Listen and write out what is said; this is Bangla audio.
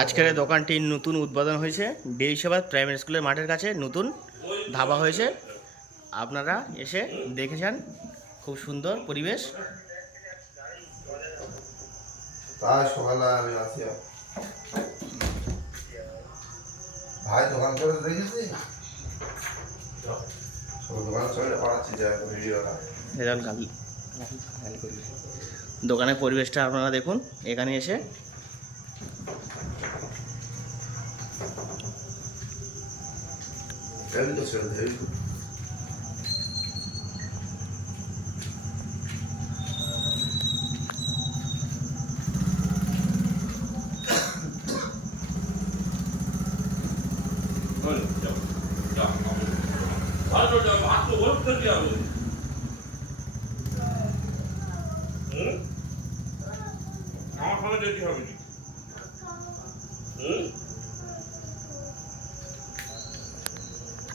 আজকের দোকানটির নতুন উদ্বোধন হয়েছে বেরিশাবাদ প্রাইমারি স্কুলের মাঠের কাছে নতুন ধাবা হয়েছে। আপনারা এসে দেখে যান, খুব সুন্দর পরিবেশ। ভাই দোকান করে দেখেছি, দোকান চলে পাঠাচ্ছি ভিডিওটা। দোকানের পরিবেশটা আপনারা দেখুন এখানে এসে। আমার যেতে হবে